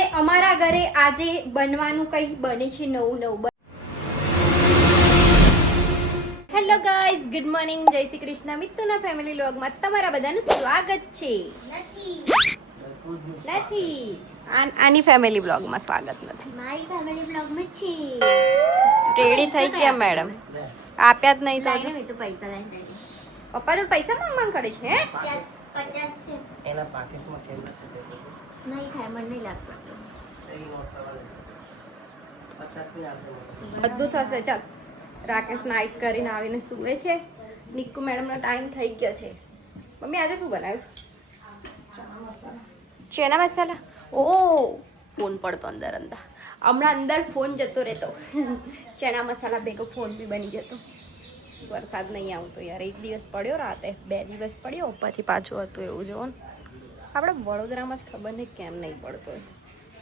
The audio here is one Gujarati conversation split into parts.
અને અમારા ઘરે આજે બનવાનું કંઈ બને છે નવું. હેલો ગાઈઝ, ગુડ મોર્નિંગ, જય શ્રી કૃષ્ણ. મિત્તુના ફેમિલી વ્લોગમાં તમારા બધાનું સ્વાગત છે. નથી આની ફેમિલી વ્લોગમાં સ્વાગત નથી. મારી ફેમિલી બ્લોગમાં છે. રેડી થઈ ગયા મેડમ? આપ્યા જ નહીં તો લાઈને મેં તો પૈસા લઈને પપ્પા જોડે પૈસા માંગ કરે છે. હે 50 છે. એના પાકેટમાં કેટલા છે તે ସବୁ? નહીં ખાય, મને નહીં લાગતું. એ નોટ કરવાના. 50 ની આપજો. બધું થશે. ચાલ, રાકેશ નાઇટ કરીને આવીને સૂવે છે. નિક્કુ મેડમનો ટાઈમ થઈ ગયો છે. મમ્મી આજે શું બનાવ્યું? ચેના મસાલા. ઓ ફોન પડતો અંદર. હમણાં અંદર ફોન જતો રહેતો. ચણા મસાલા ભેગો ફોન બી બની જતો. વરસાદ નહીં આવતો યાર. એક દિવસ પડ્યો રાતે, 2 દિવસ પડ્યો, પછી પાછું હતું એવું જોવો ને. આપણે વડોદરામાં જ ખબર નહીં કેમ નહીં પડતો.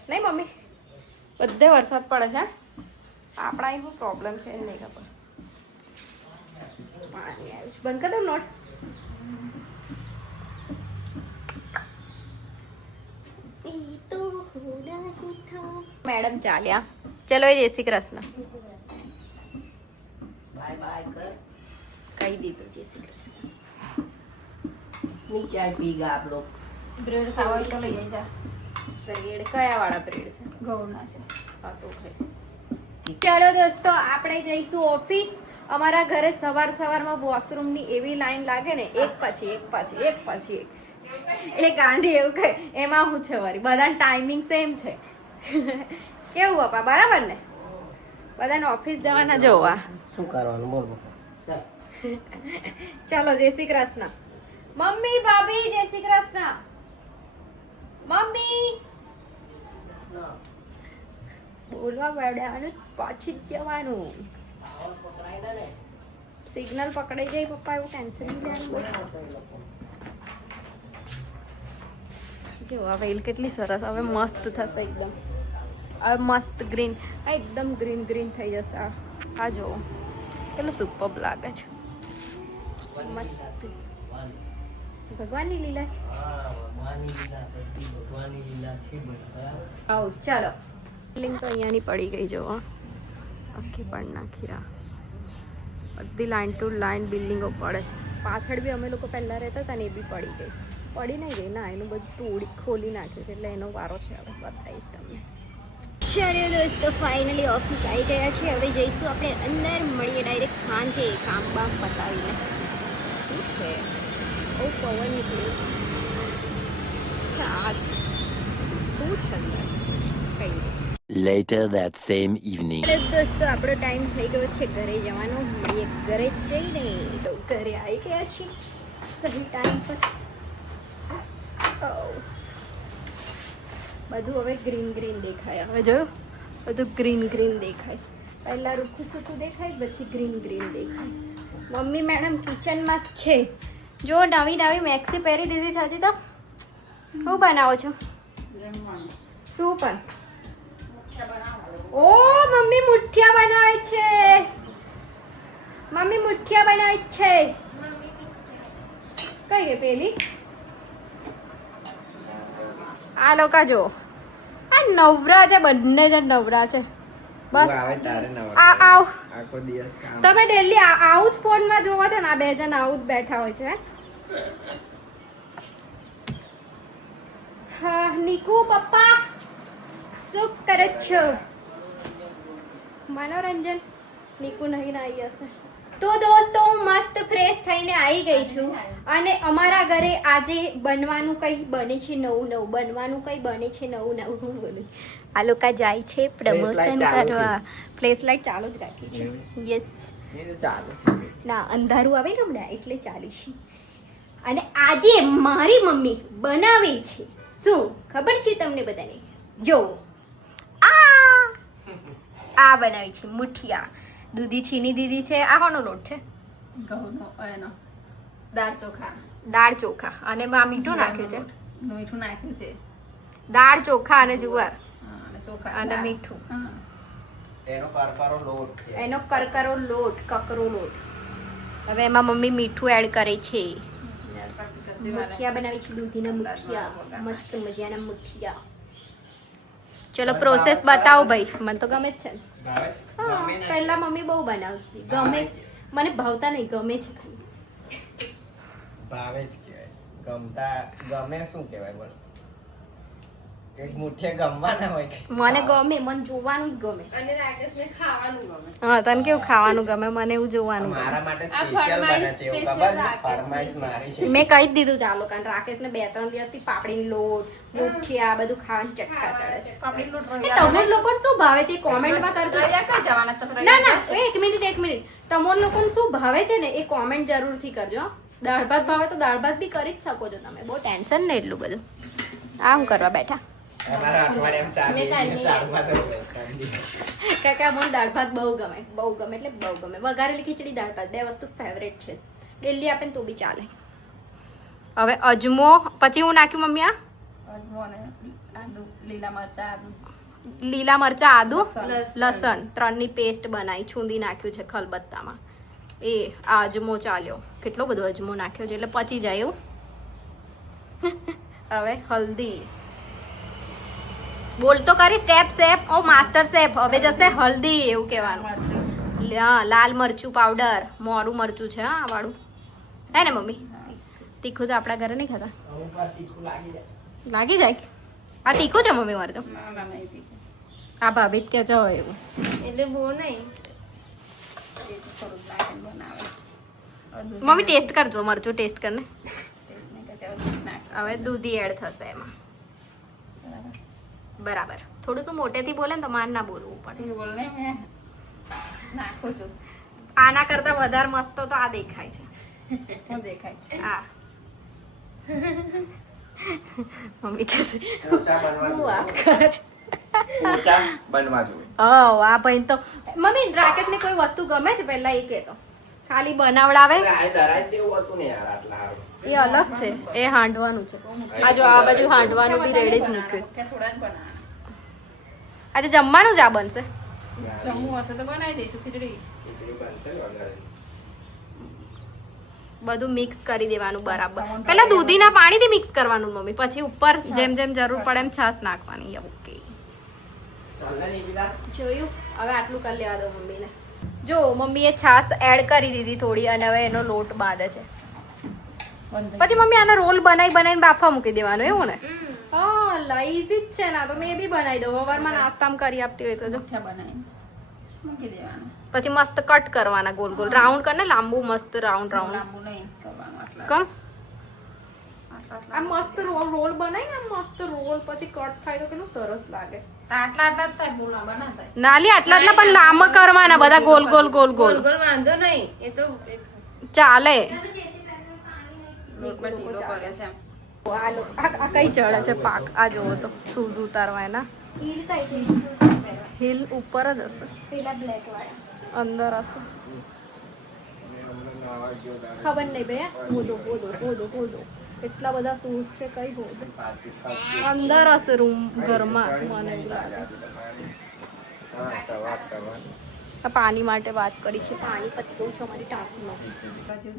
નહીં મમ્મી, બધે વરસાદ પડે છે. આપણા અહીં શું પ્રોબ્લેમ છે એ નહીં ખબર. પાણી આવ્યું છે. બંધ કર દઉં નોટ. મેડમ ચાલ્યા. ચલો એ જય શ્રી કૃષ્ણ બાય બાય કર. કહી દીધું જય શ્રી કૃષ્ણ. ની ચાય પીગા આપ લોગ. બ્રેડ ખાવા હોય તો લઈ જઈ જા. બ્રેડ કયા વાળા બ્રેડ છે? ઘઉંના છે. હા તો ખાઈશ. ચાલો દોસ્તો, આપણે જઈશું ઓફિસ. અમારા ઘરે સવારમાં વોશરૂમની એવી લાઈન લાગે ને, એક પછી એક. એ ગાંધી એવું કહે એમાં હું છે વળી. બધાને ટાઈમિંગ સેમ છે. કેવું પપ્પા, બરાબર ને? બધાને ઓફિસ જવાના જોવા. શું કરવાનું બોલ બોલ. ચાલો જય શ્રી કૃષ્ણ. મમ્મી ભાભી જય શ્રી કૃષ્ણ. મમ્મી બોલવા પડ્યાનું પાછી જ જવાનું. સિગ્નલ પકડાઈ જાય પપ્પા, એવું ટેન્શન નહીં લેવાનું. જો આ વેલ કેટલી સરસ, હવે મસ્ત થશે એકદમ. હવે મસ્ત ગ્રીન, એકદમ ગ્રીન થઈ જશે. આ જો કેટલું સુપર લાગે છે. મસ્ત ભગવાનની લીલા છે. ભગવાનની લીલા, બધી ભગવાનની લીલા છે બધા. આવ ચાલો. બિલ્ડિંગ તો અહીંયાની પડી ગઈ જો. આખી પણ નાખી. બધી લાઈન ટુ લાઈન બિલ્ડિંગો પડે છે. પાછળ બી અમે લોકો પહેલાં રહેતા હતા ને, એ બી પડી ગઈ. પડી નહીં ગઈ ના, એનું બધું તોડી ખોલી નાખ્યું છે, એટલે એનો વારો છે. હવે બતાવીશ તમને. ચાલો દોસ્તો, ફાઇનલી ઓફિસ આવી ગયા છે. હવે જઈશું આપણે અંદર. મળીએ ડાયરેક્ટ સાંજે કામ બામ પતાવીને. શું છે? બહુ પવન નીકળ્યો છે. અચ્છા શું છે અંદર? કંઈ નહીં. Later that same evening. દોસ્તો, આપણો ટાઈમ થઈ ગયો છે ઘરે જવાનો. મળીએ ઘરે જઈને. તો ઘરે આવી ગયા છીએ સહી ટાઈમ પર. બધું હવે ગ્રીન દેખાય. હવે જોયું, બધું ગ્રીન દેખાય. પહેલા રૂખું સૂકું દેખાય, પછી ગ્રીન દેખાય. મમ્મી મેડમ કિચનમાં જ છે. જો નવી મેક્સી પહેરી દીધી છે. હજી તો શું બનાવો છો? શું પણ? ઓ મમ્મી મુઠિયા બનાવે છે. કઈ ગઈ પેલી? આ લોકો જો, આ નવરા છે, બંને જણ નવરા છે. બસ આવ આખો દિવસ કામ. તમે ડેલી આવું જ ફોનમાં જોવો છો ને? આ 2 જણ આવું જ બેઠા હોય છે. હા નિકુ પપ્પા શું કરે છો? મનોરંજન. નિકુ નહીં આવી હશે તો દોસ્તો, હું મસ્ત ફ્રેશ થઈને આવી ગઈ છું. અને અમારા ઘરે આજે બનવાનું કંઈ બને છે નવું. બોલું. આ લોકો જાય છે પ્રમોશન કરવા. ફ્લેશ લાઈટ ચાલુ જ રાખી છે. યસ. ના, અંધારું આવે ને હમણાં, એટલે ચાલી છે. અને આજે મારી મમ્મી બનાવે છે શું ખબર છે તમને બધાને? જો આ બનાવી છે મુઠિયા. દૂધી છીની દીધી છે. આ કોનો લોટ છે? ઘઉંનો એનો દાળ ચોખા. અને માં મીઠું નાખ્યું છે. દાળ ચોખા અને જુવાર અને મીઠું. એનો કરકરો લોટ છે. એનો કકરો લોટ. હવે એમાં મમ્મી મીઠું એડ કરે છે. મુઠિયા બનાવી છે, દૂધીના મુઠિયા. મસ્ત મજાના મુઠિયા. ચલો પ્રોસેસ બતાવો ભાઈ, મને તો ગમે જ છે ને. ભાવે છે? હા, ગમે નહીં? પહેલા મમ્મી બહુ બનાવતી, ગમે મને ભાવતા નહીં, ગમે છે ખાલી. ભાવે જ કહેવાય. ગમે શું કહેવાય બસ. એક મુઠ્ઠી ગમવાના હોય કે મને ગમે, મને જોવાનું જ ગમે. અને રાકેશને ખાવાનું ગમે. હા, તને કેવું ખાવાનું ગમે, મને એવું જોવાનું ગમે. મારા માટે આ સ્પેશિયલ બને છે એવું ફરમાઈશ ખબર છે? special ફરમાઈશ મારી છે. મેં કહી જ દીધું ચાલો કારણ રાકેશને 2-3 દિવસથી પાપડીનો લોટ, મુઠિયા બધું ખાવાનું ચટકા ચડે છે. પાપડી લોટ એ તમને લોકોને શું ભાવે છે કોમેન્ટમાં કરજો. રવિયા કઈ જવાના તમે? ના ના એક મિનિટ તમને લોકોને શું ભાવે છે ને એ કોમેન્ટ જરૂરથી કરજો. દાળ ભાત ભાવે તો દાળ ભાત બી કરી જ શકો છો તમે, બહુ ટેન્શન નહીં એટલું બધું. આમ કરવા બેઠા અમારા અઠવાડિયામાં ચાલે મેં કાંઈ દિવસ નહીં. દાળભાત જ હોય, શાંતિ. કાકા મને દાળ ભાત બહુ ગમે એટલે બહુ ગમે. વઘારેલી ખીચડી દાળ ભાત 2 વસ્તુ ફેવરેટ છે. ડેલી આપે ને તો બી ચાલે. હવે અજમો પછી હું નાખ્યું મમ્મી આ અજમો ને આદુ, લીલા મરચા, આદુ. લીલા મરચા, આદુ, લસણ. લસણ 3ની પેસ્ટ બનાવી છૂંદી નાખ્યું છે ખલબત્તામાં. એ આ અજમો ચાલ્યો, કેટલો બધો અજમો નાખ્યો છે એટલે પચી જાય એવું. હવે હલ્દી બોલ તો કરી, સ્ટેપ શેફ ઓ માસ્ટર શેફ. હવે જશે હલ્દી એવું કહેવાનું. મરચું. લાલ મરચું પાવડર, મોરું મરચું છે હા આ વાળું, હે ને મમ્મી? તીખું તો આપણા ઘરે નહીં ખાતા. અમુક વાર તીખું લાગી જાય. લાગી જાય આ તીખું છે મમ્મી મરચું? ના ના નહીં તીખું. આ ભાભી જ કે છે હોય એવું. એટલે બહુ નહીં. એ તો થોડુંક નાખીને બનાવે. અડધું મમ્મી ટેસ્ટ કરજો, મરચું ટેસ્ટ કરને. ટેસ્ટ નહીં કરતા, અડધું નાખીશું. હવે દૂધી એડ થશે એમાં. બરાબર. બરાબર, થોડું તું મોટેથી બોલે ને તો માર ના બોલવું પડે. તું બોલ ને, મેં નાખું છું. આના કરતા વધારે મસ્ત તો આ દેખાય છે. હું દેખાય છે. આ મમ્મી કહેશે પોચા બનવા હું વાત જોઈએ. કરે છે. પોચા બનવા જોઈએ. આ ભાઈ તો મમ્મી રાકેશને કોઈ વસ્તુ ગમે છે પહેલા એ કહેતો, ખાલી બનાવડાવે અરે આ ધરાઈ જ દેવું હતું ને યાર આટલા હારું. એ અલગ છે, એ હાંડવાનું છે. આ જો આ બાજુ હાંડવાનું બી રેડી જ મૂક્યું. કે થોડા જ બનાવવાના. આજે જમવાનું જ આ બનશે. જમવું હશે તો બનાવી દઈશું ખીચડી. ખીચડી બનશે ને વઘારેલી. બધું મિક્સ કરી દેવાનું બરાબર. પહેલા દૂધીના પાણીથી મિક્સ કરવાનું મમ્મી, પછી ઉપર જેમ જેમ જરૂર પડે એમ છાશ નાખવાની. ઓકે ચાલ ને નિકિતા. જોયું. હવે આટલું કરી લેવા દો મમ્મીને. જો મમ્મીએ છાશ એડ કરી દીધી થોડી અને હવે એનો લોટ બાંધે છે. બંધ થઈ પછી મમ્મી આના રોલ બનાવીને બાફા મૂકી દેવાનું એવું ને? હા લાઈઝી જ છે ને, તો મેં બી બનાવી દઉં. સવારમાં નાસ્તામાં કરી આપતી હોય તો જો. મુઠ્ઠા બનાવીને મૂકી દેવાનું. પછી મસ્ત કટ કરવાના ગોલ ગોલ રાઉન્ડ કરીને, લાંબુ મસ્ત રાઉન્ડ રાઉન્ડ. લાંબુ નહીં કરવાનું આટલા. કમ આટલા આ મસ્ત રોલ બનાવીને આમ મસ્ત રોલ પછી કટ થાય તો કેટલું સરસ લાગે. આટલા જ થાય, બહુ લાંબા ના થાય. નાલી આટલા પણ લાંબા કરવાના બધા ગોલ ગોલ ગોલ ગોલ. વાંધો નહીં, એ તો ચાલે. લોટમાં ઢીલો કરે છે. આ કઈ ચડે છે પાક? આ જોવો તો શૂઝ ઉતારવા એના. હીલ કઈ છે? હિલ ઉપર જ હશે, પેલા બ્લેક વાળા. અંદર હશે. અમને નાવા ગયો તારે. ખબર નહીં ભાઈ. હોદો એટલા બધા શૂઝ છે કઈ હોદો. પાછી ખાધી. અંદર હશે રૂમ ઘરમાં મને એવું લાગે. હા, સવાર. આ પાણી માટે વાત કરી છે. પાણી પતી ગયું છે અમારી ટાંકીમાં.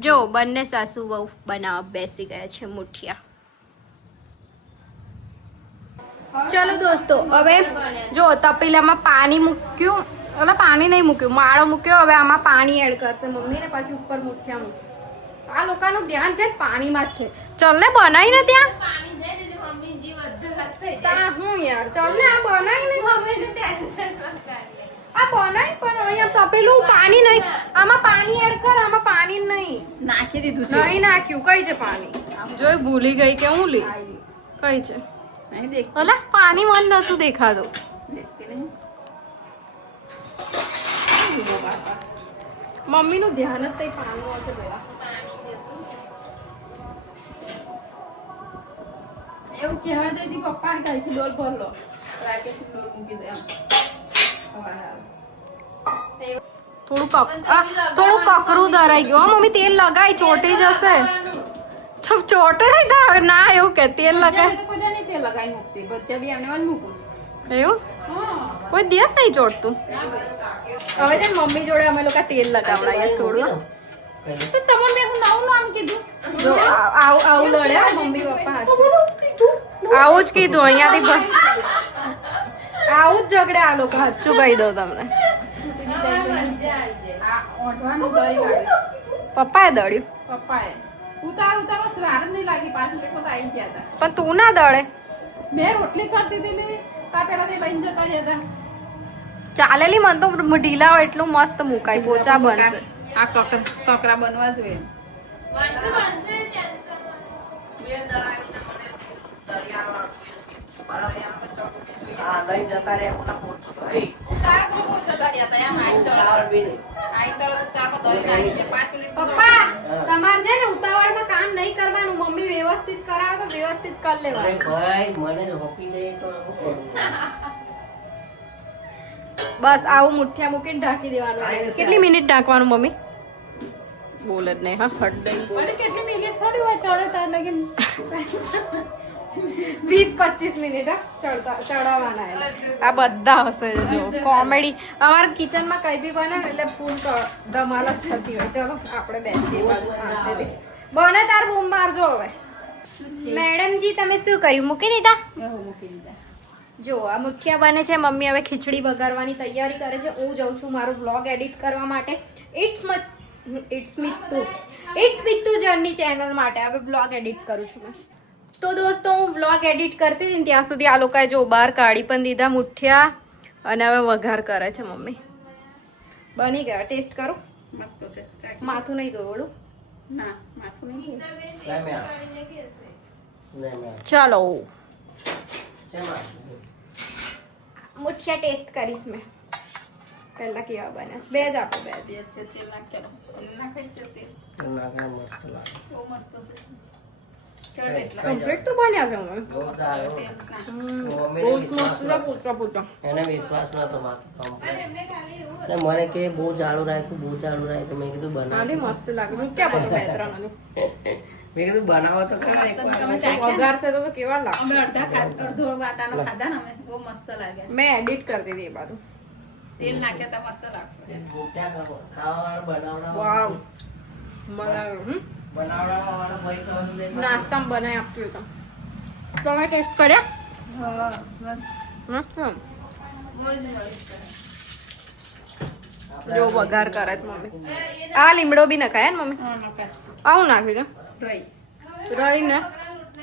જો બંને સાસુ વહુ બનાવવા બેસી ગયા છે મુઠિયા. ચલો દોસ્તો, હવે જો તપેલામાં પાણી મૂક્યું, એટલે પાણી નહીં મૂક્યું, માળો મૂક્યો. હવે આમાં પાણી એડ કરશે મમ્મી ને પછી ઉપર મુઠિયા મૂકશે. આ લોકોનું ધ્યાન છે પાણીમાં જ છે. ચલ ને બનાવી ને ત્યાં પાણી જાય ને એટલે મમ્મી જીવ અધ્ધર થઈ તા હું યાર ચલ ને આ બનાવી ને મમ્મીને ટેન્શન ન કાઢે. આ બનાવી પણ અહીંયા તપેલું પાણી નહીં. આમાં પાણી એડ કર. આમાં પાણી નહીં નાખી દીધું છે. નહીં નાખ્યું. કઈ છે પાણી? જોઈ ભૂલી ગઈ કે હું લી કઈ છે? નહીં દેખ ઓલા પાણી મન નતું દેખાતું. દેખતી નહીં. મમ્મીનું ધ્યાન જ તઈ પાણીનું હશે પેલા. એવું કહેવા જઈતી પપ્પા કઈથી ડોલ ભરલો, રાકેશ ડોલ મૂકી દે એમ. થોડું કકરું ધરાઈ ગયું. હા મમ્મી તેલ લગાઈ, ચોટી જશે. ચોટે નહીં થાય ના, એવું કે તેલ લગાય કોઈ દે નહીં તે લગાવી મૂકતી, બચ્ચા બી એમને જ મૂકું છું. એવું કોઈ દિવસ નહીં ચોટતું. હવે છે ને મમ્મી જોડે અમે લોકો તેલ લગાવડાવીએ થોડું. તો તમને મેં હું નવું નામ કીધું. જો આવું લડ્યા મમ્મી પપ્પા હાથ. આવું જ કીધું અહીંયાથી આવું જ ઝઘડે આ લોકો સાચું કહી દઉં તમને આ ઓઢવાનું દહીં કાઢ્યું પપ્પાએ દળ્યું પપ્પાએ ઉતારો સ્વાર જ નહીં લાગી 5 મિનિટમાં તો આવી ગયા હતા પણ તું ના દળે મેં રોટલી કરતી હતી ને તા પેલા તે લઈને જતા રહ્યા હતા ચાલેલી મન તો ઢીલા હોય એટલું મસ્ત મુકાય પોચા બનશે આ કકરા બનવા જોઈએ ઉતાર બહુ ઓછો દળ્યા હતા એમ આઈ તો ઉતારમાં દળી નાખી દે 5 મિનિટ પપ્પા તમારે છે ને ઉતાવળમાં કામ નહીં કરવાનું મમ્મી વ્યવસ્થિત કરાવે તો વ્યવસ્થિત કરી લેવાનું બસ આવું મુઠ્ઠિયા મૂકીને ઢાંકી દેવાનું કેટલી મિનિટ ઢાંકવાનું મમ્મી બોલ જ નહીં હા ફટ દઈ મને કેટલી મિનિટ થોડી વાર ચડે તાર લગીન 20-25 મિનિટ ચડાવવાના આ બધા હશે જો કોમેડી અમારા કિચનમાં કઈ બી બને ને એટલે ફૂલ ધમાલ જ થતી હોય ચલો આપણે બેસીએ બાજુ શાંતિથી બને તાર બૂમ મારજો હવે મેડમજી તમે શું કર્યું મૂકી દીધા મૂકી દીધા જો આ મુઠિયા બને છે મમ્મી હવે ખીચડી વઘારવાની તૈયારી કરે છે હું જાઉં છું મારું બ્લોગ એડિટ કરવા માટે ઇટ્સ મિત્તુ જર્ની ચેનલ માટે હવે બ્લોગ એડિટ કરું છું મેં તો દોસ્તો હું બ્લોગ એડિટ કરતી હતી ને ત્યાં સુધી આ લોકોએ જો બહાર કાઢી પણ દીધા મુઠિયા અને હવે વઘાર કરે છે મમ્મી બની ગયા ટેસ્ટ કરો મસ્ત છે ચાખી. માથું નહીં ધોવડું ના માથું નહીં ચાલો મુઠિયા ટેસ્ટ કરીશ મેં પહેલા કેવા બન્યા બે જ આપો બે જ જે છે તેલ નાખ્યા નાખાય છે તેલ બહુ મસ્ત છે કેવો ટેસ્ટ લાગે કમ્પ્લીટ તો બન્યા છે હવે તેલ નાખ. બહુ જ મસ્ત છે પૂછતા એને વિશ્વાસ નતો મને કે બહુ ચાલુ રાખ્યું મેં કીધું બનાવ આલી મસ્ત લાગે હું ક્યાં બધું બે ત્રણ હજુ મેં કીધું બનાવો તો ખરા તમે એકવાર. ચાખ્યા ને? વઘારશે તો કેવા અમે લાગશે અડધો વાટાનો ખાધા ને અમે બહુ મસ્ત લાગે મેં એડિટ કરતી હતી એ બાજુ તેલ નાખ્યા તા મસ્ત લાગશે ખાવાવાળો વાવ બનાવડાવાળો ભાઈ તો હશે. નાસ્તામાં બનાવી આપતી હતો તમે ટેસ્ટ કર્યા હા બસ મસ્ત બહુ જ મસ્ત જો વઘાર કરે છે મમ્મી આ લીમડો બી નખાય ને મમ્મી હા નખાય આવું નાખ્યું રહી છે રહી ને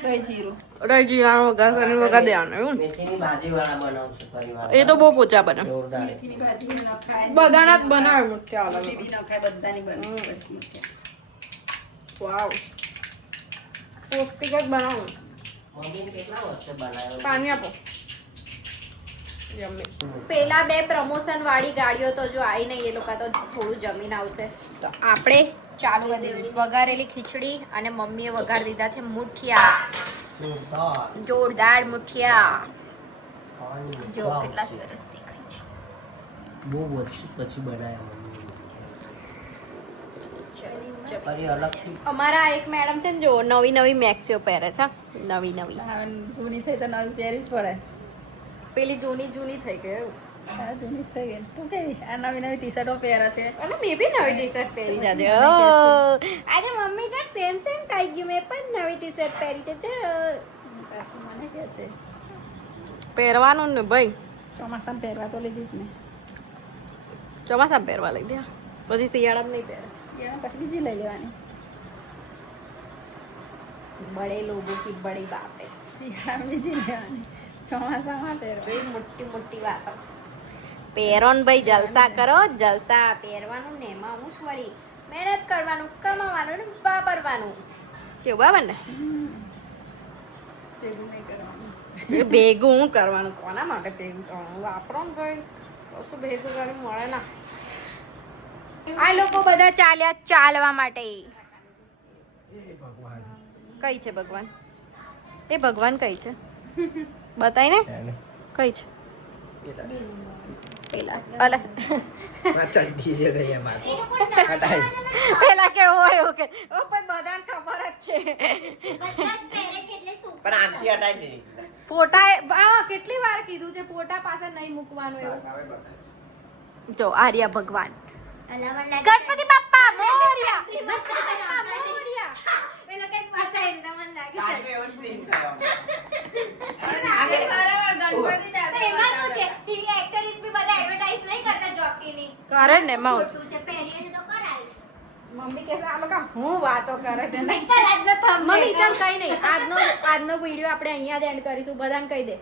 રહી જીરું રહી જીરાનો વઘાર કરીને વઘાર દેવાનો એવું ને? મેથીની ભાજીવાળા બનાવશે ફરીવાર. એ તો બહુ પોચા બને જોરદાર. મેથીની ભાજી નખાય બધાના જ બનાવે મુઠ્ઠિયા અલગ બી નખાય બધાની બને વાવ પૌષ્ટિક જ બનાવું મમ્મીને કેટલા વર્ષે બનાવ્યો? પાણી આપો પેલા બે પ્રમોશન વાળી ગાડીઓ તો જો આવી નહીં એ લોકો તો થોડું જમીન આવશે તો આપણે ચાલુ કરી દીધું વઘારેલી ખીચડી અને મમ્મીએ વઘાર દીધા છે મુઠિયા જોરદાર. જોરદાર મુઠિયા ખાવાની જો મજા કેટલા આવશે. સરસ દેખાય છે બહુ વર્ષ પછી બનાવ્યા મમ્મીએ. ફરી અલગથી અમારા એક મેડમ છે ને જો નવી નવી મેક્સીઓ પહેરે છે નવી નવી હવે જૂની થઈ તો નવી પહેરવી જ પડે પેલી જૂની જૂની થઈ ગઈ હા જૂની જ થઈ ગઈ તું કેવી આ નવી નવી ટી શર્ટો પહેરે છે અને મેં બી નવી ટી શર્ટ પહેરી છે આજે મમ્મી જો સેમ સેમ થઈ ગયું મેં પણ નવી ટી શર્ટ પહેરી છે પાછી મને કે છે પહેરવાનું ને ભાઈ ચોમાસામાં પહેરવા તો લીધી જ મેં ચોમાસા પહેરવા લઈ દે પછી શિયાળામાં નહીં પહેરે શિયાળા પછી બીજી લઈ લેવાની બડે લોગો કી બડી બાત હે શિયાળામાં બીજી લેવાની ચોમાસામાં પહેરવા જોઈ મોટી મોટી વાતો પહેરોન ભાઈ જલસા કરો જલસા પહેરવાનું ને એમાં હું ફરી મહેનત કરવાનું કમાવાનું ને વાપરવાનું કેવું બરાબર ને ભેગું નહીં કરવાનું એ ભેગું હું કરવાનું કોના માટે ભેગું કરવાનું વાપરો ને ભાઈ કશું ભેગું કરીને મળે ના આ લોકો બધા ચાલ્યા ચાલવા માટે કઈ છે ભગવાન એ ભગવાન કઈ છે બતાય ને કઈ છે પેલા અલા ચડ્ડી છે ગઈ એમાં હટાઈ. પેલા કેવું હોય એવું કે ઓ ભાઈ બધાને ખબર જ છે પણ આથી હટાઈ દે. ફોટા કેટલી વાર કીધું છે ફોટા પાસે નહીં મૂકવાનું એવું જો આર્યા ભગવાન ગણપતિ બાપ્પા મોર્યા ગણપતિ બાપ્પા મોર્યા પેલો કંઈક બતાવી દીધા, મને લાગે છે. એવો scene કરવાનો. બરાબર ગણપતિ દાદા એમાં શું છે કરે ને એમાં ઓછું. છોટું છે, પહેરીએ છે તો કરાય. મમ્મી કે આ લોકો હું વાતો કરે છે નહીં. મિત્તલ આજનો thumbnail. મમ્મી ચાલ કઈ નહીં, આજનો વિડીયો આપણે અહીંયા જ એન્ડ કરીશું. બધાને કહી દે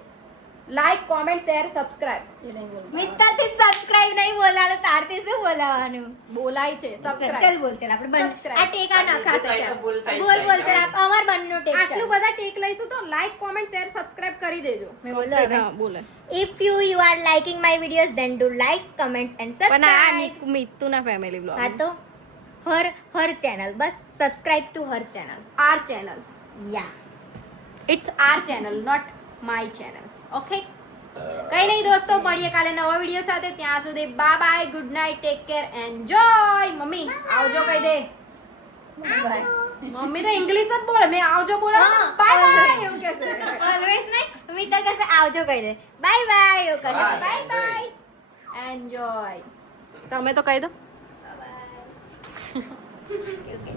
લાઈક કોમેન્ટ શેર સબસ્ક્રાઇબ. એ નહીં બોલતા. મિત્તલથી subscribe નહીં બોલાવાનું, તારથી શું બોલાવાનું? બોલાય છે ચાલ સબસ્ક્રાઇબ. બોલ, ચાલ આપણે બંધ. Subscribe. આ ટેકા નખાશે, ભૂલ થાય ચાલ. તો ભૂલ થાય. બોલ બોલ, ચાલ અમાર બંનેનો ટેક ચાલ. આટલું બધા ટેક લઈશું તો લાઈક કોમેન્ટ શેર સબસ્ક્રાઇબ કરી દેજો. બોલો હવે. હા બોલે. If you are liking my videos, then do likes, comments and પણ આ subscribe. મિત્તુના family blog. હા તો her channel, બસ subscribe to her channel. Our channel. Yeah. It's our channel not my channel. Okay કઈ નહીં દોસ્તો, મળીએ કાલે નવા વિડીયો સાથે. ત્યાં સુધી bye bye, good night, take care, enjoy. Mummy આવજો કહી દે. બાય. મમ્મી તો ઇંગ્લિશ જ બોલે, મેં આવજો બોલે હા, બાય બાય always. એવું કહેશે. Always નહીં, મિત્તલ કહેશે આવજો કહી દે. Bye bye એવું કરે. હા. Bye bye, enjoy. તમે તો કહી દો. Okay.